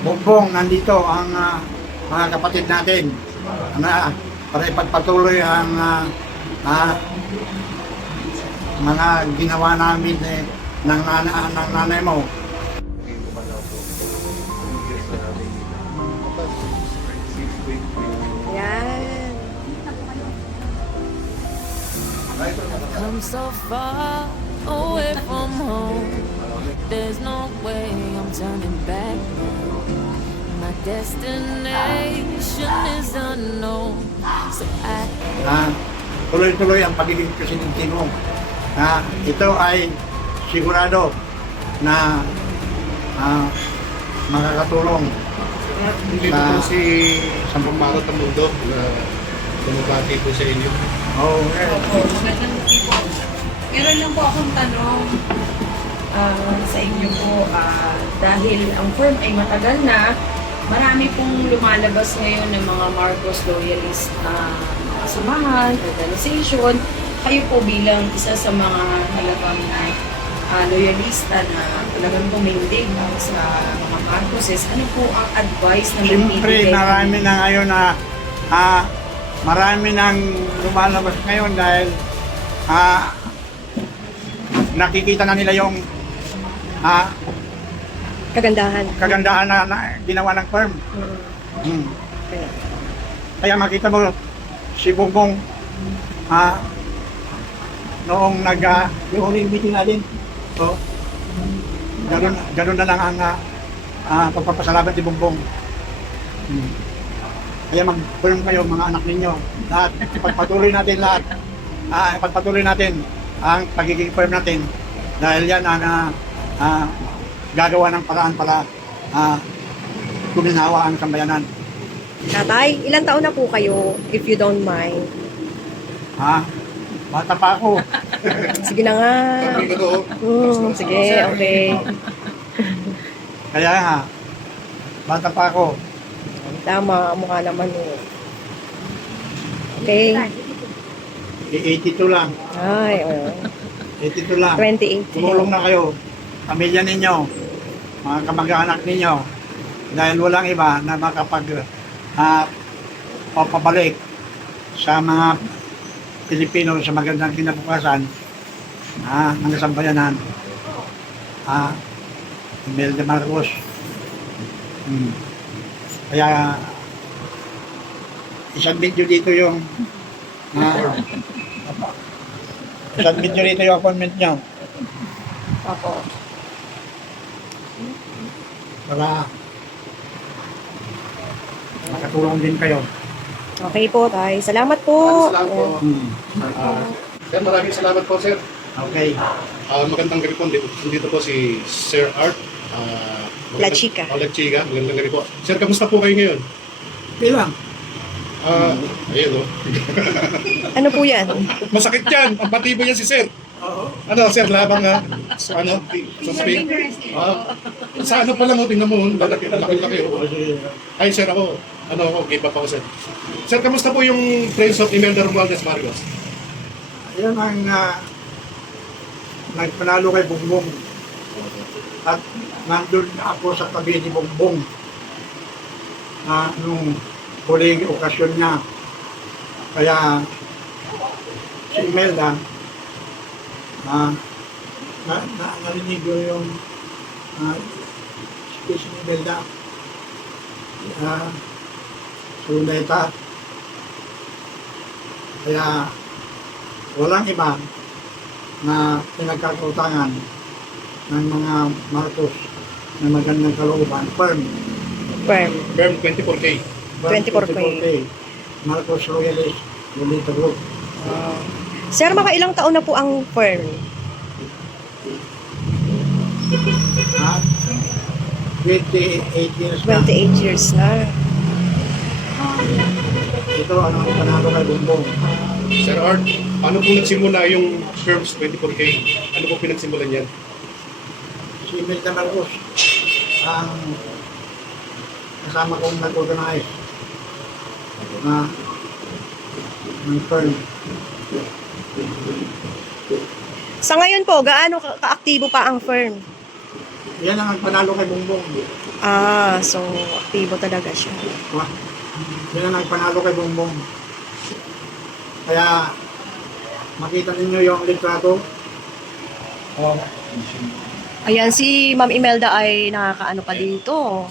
Bongbong, nandito ang mga kapatid natin na para ipagpatuloy ang mga ginawa namin ng nanay mo. Yan. Come so far away from home. There's no way I'm turning back now. My destination is unknown. So Tuloy-tuloy ang pagiging presidente mo. Ito ay sigurado na makakatulong. Hindi po si Sampung Marot ang mundo na tumabati po sa inyo. Oh, Opo, magandang po. Meron lang po akong tanong sa inyo po. Dahil ang firm ay matagal na, marami pong lumalabas ngayon ng mga Marcos loyalist mga samahan, organization. Kayo po bilang isa sa mga talagang loyalista na talagang tumindig sa mga Marcoses, ano po ang advice na siyempre marami na ngayon na marami nang lumalabas ngayon dahil nakikita na nila yung Kagandahan. kagandahan na ginawa ng firm. Kaya makita mo si Bongbong noong yung huling meeting natin. So, ganun na lang ang pagpapasalamat ni Bongbong. Kaya mag-firm kayo mga anak ninyo. Lahat, ipagpatuloy natin lahat. Ipagpatuloy natin ang pagiging firm natin. Dahil yan ang gagawa ng paraan para kuminawa ang sambayanan. Tatay, ilang taon na po kayo, if you don't mind? Bata pa ako. Sige na nga. Sige, okay. Kaya bata pa ako. Tama, mukha naman eh. Okay. 82 lang. Ay, 82 lang. 28. Tumulong na kayo. Pamilya ninyo. Mga kamag-anak ninyo. Dahil walang iba na papabalik sa mga Pilipino sa magandang kinabukasan ng sambayanan. Imelda Marcos. Kaya isang video dito yung appointment nyo Opo. para makatulong din kayo. Okay po, tay. Salamat po. Salamat po. Sir, maraming salamat po, sir. Okay. Magandang gabi po. Dito po si Sir Art. La Chica. La Chica. Magandang gabi po. Sir, kamusta po kayo ngayon? Bilang. Ayun o. Ano po yan? Masakit yan. Ang patibo yan si Sir. Ano, Sir, labang sa Spain. Sa ano pa lang, tingnan mo, laki. Ay, Sir, ako give up ako, Sir. Sir, kamusta po yung friends of Imelda Romualdez Marcos? Yan ang nagpanalo kay Bongbong. At nandun ako sa tabi ni Bongbong nung huling okasyon niya. Kaya si Imelda narinig ko yung speech ni Imelda. Suneta. Kaya walang iba na pinagkakautangan ng mga Marcos na magandang kalooban. Firm. Firm. Firm 24K. 24K. Marcos Royalist Lolita Group. Sir, mga ilang taon na po ang firm? 28 years na. 28 years na. Ito ang panalo kay Bongbong. Sir Art, ano po nagsimula yung Firms 24K? Ano po pinagsimulan yan? Si Imelda Marcos ang kasama kong nag-organize ng firm. Sa ngayon po, gaano kaaktibo pa ang firm? Yan ang nagpanalo kay Bongbong. So aktibo talaga siya. Diba? Yan ang nagpanalo kay Bongbong. Kaya makita ninyo yung litrato. Oh, Ayan, si Ma'am Imelda ay nakakaano pa dito.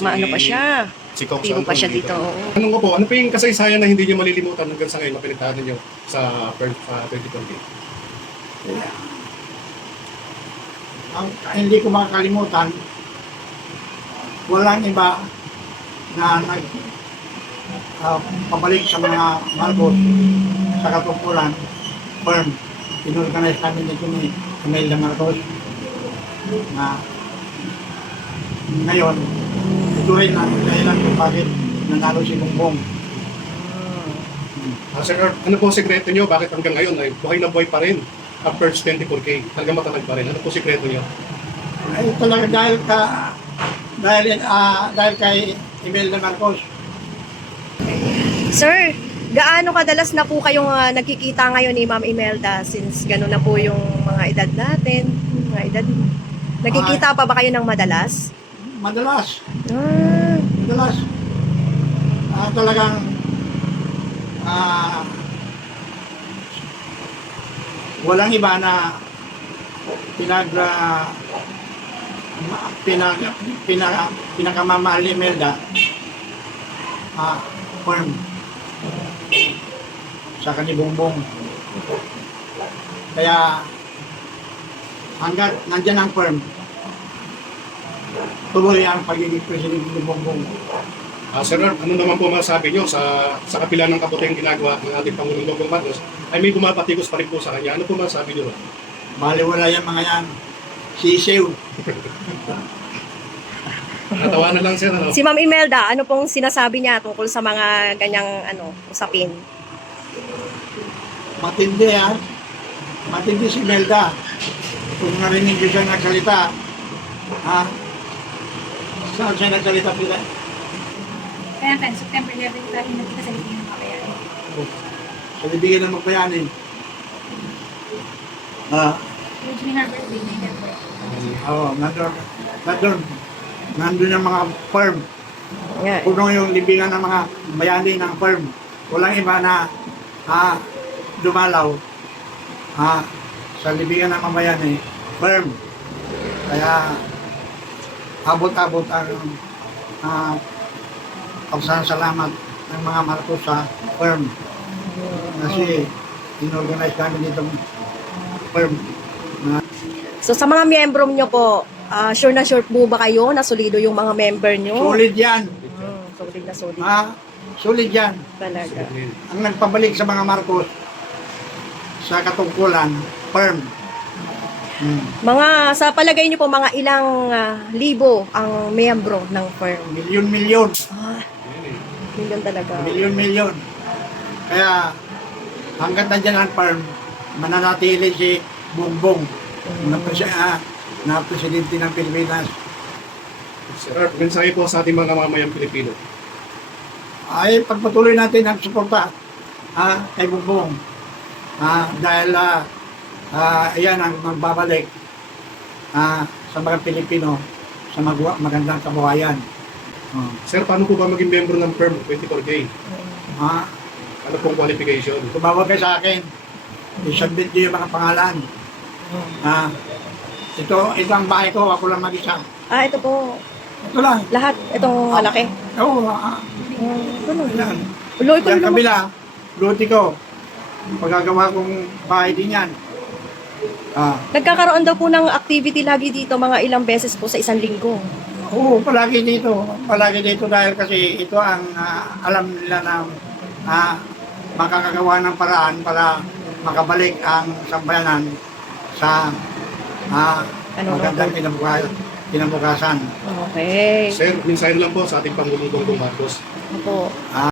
Maano pa siya. Si Kong Aktibo pa siya Santos dito. Oo. Tanong ko po, ano po yung kasaysayan na hindi niyo malilimutan hanggang sa ngayon na pinagdaanan niyo sa 2020? ang hindi ko makakalimutan, walang iba na pabalik sa mga Marcos sa katungkulan firm. Inorganize namin ito ni Imelda Marcos na ngayon ito rin ang dahilan kung bakit nanalo si Bongbong. Sir Earth, ano po ang sekreto niyo? Bakit hanggang ngayon ay buhay na buhay pa rin ang First 24K? Hanggang matatag pa rin. Ano po ang sekreto niyo? Ay talaga dahil kay Imelda Marcos. Sir, gaano kadalas na po kayong nagkikita ngayon ni Ma'am Imelda since gano'n na po yung mga edad natin? Mga edad. Nagkikita pa ba kayo ng madalas? Madalas. Ah, Talagang walang iba na pinakamamahal ni Imelda firm sa ni Bongbong. Kaya hanggat nandyan ang firm, tuloy ang pagiging presidente ni Bongbong. Sir Earth, ano naman po masasabi niyo sa kapila ng kabutihang ginagawa ng ating Pangulong Bongbong Marcos ay may bumapatikos pa rin po sa kanya. Ano po masasabi niyo? Baliwala yung mga yan. Sisiw. Natawa na lang sir, ano? si Ma'am Imelda, ano pong sinasabi niya tungkol sa mga ganyang usapin? Matindi ha. Matindi si Imelda. Kung narinig ko siya nagsalita, saan siya nagsalita sila? Kaya kan, September 11 tayo nagkita sa libing ng Makayan. Sa libigin ng magbayanin. Yung Jimmy birthday, may birthday. Nandun yung mga firm. Yeah. Puno yung libingan ng mga bayani ng firm. Walang iba na dumalaw sa libingan ng mga bayani. Firm. Kaya abot-abot ang pagsasalamat ng mga Marcos sa firm. Kasi inorganize kami dito firm. So sa mga miyembro nyo po, sure na sure po ba kayo na solido yung mga member nyo? Solid yan. Solid na solid. Solid yan. Talaga. Ang nagpabalik sa mga Marcos sa katungkulan, firm. Mga, sa palagay nyo po, mga ilang libo ang miyembro ng firm? Milyon-milyon. Milyon talaga. Milyon-milyon. Kaya hanggat nandyan ang firm, mananatili si Bongbong na presidente ng Pilipinas. Sir Earth, mensahe po sa ating mga mamamayang Pilipino. Ay pagpatuloy natin ang suporta kay Bongbong. Dahil yan ang magbabalik sa mga Pilipino sa magandang kabuhayan. Sir, paano po ba maging member ng firm 24K? Ano pong qualification? Tumawag kayo sa akin. I-submit niyo yung mga pangalan. Ito ang bahay ko, ako lang mag-isa. Ito po. Ito lang. Lahat, itong malaki. Oo, yan. Uloy ko Yan naman. kabila, luti ko. Pagagawa kong bahay din yan. Nagkakaroon daw po ng activity lagi dito, mga ilang beses po sa isang linggo. Oo, palagi dito. Palagi dito dahil kasi ito ang alam nila na makakagawa ng paraan para makabalik ang sambayanan sa magandang kinabukasan. Okay. Sir, mensahe lang po sa ating Pangulong Bongbong Marcos. Opo.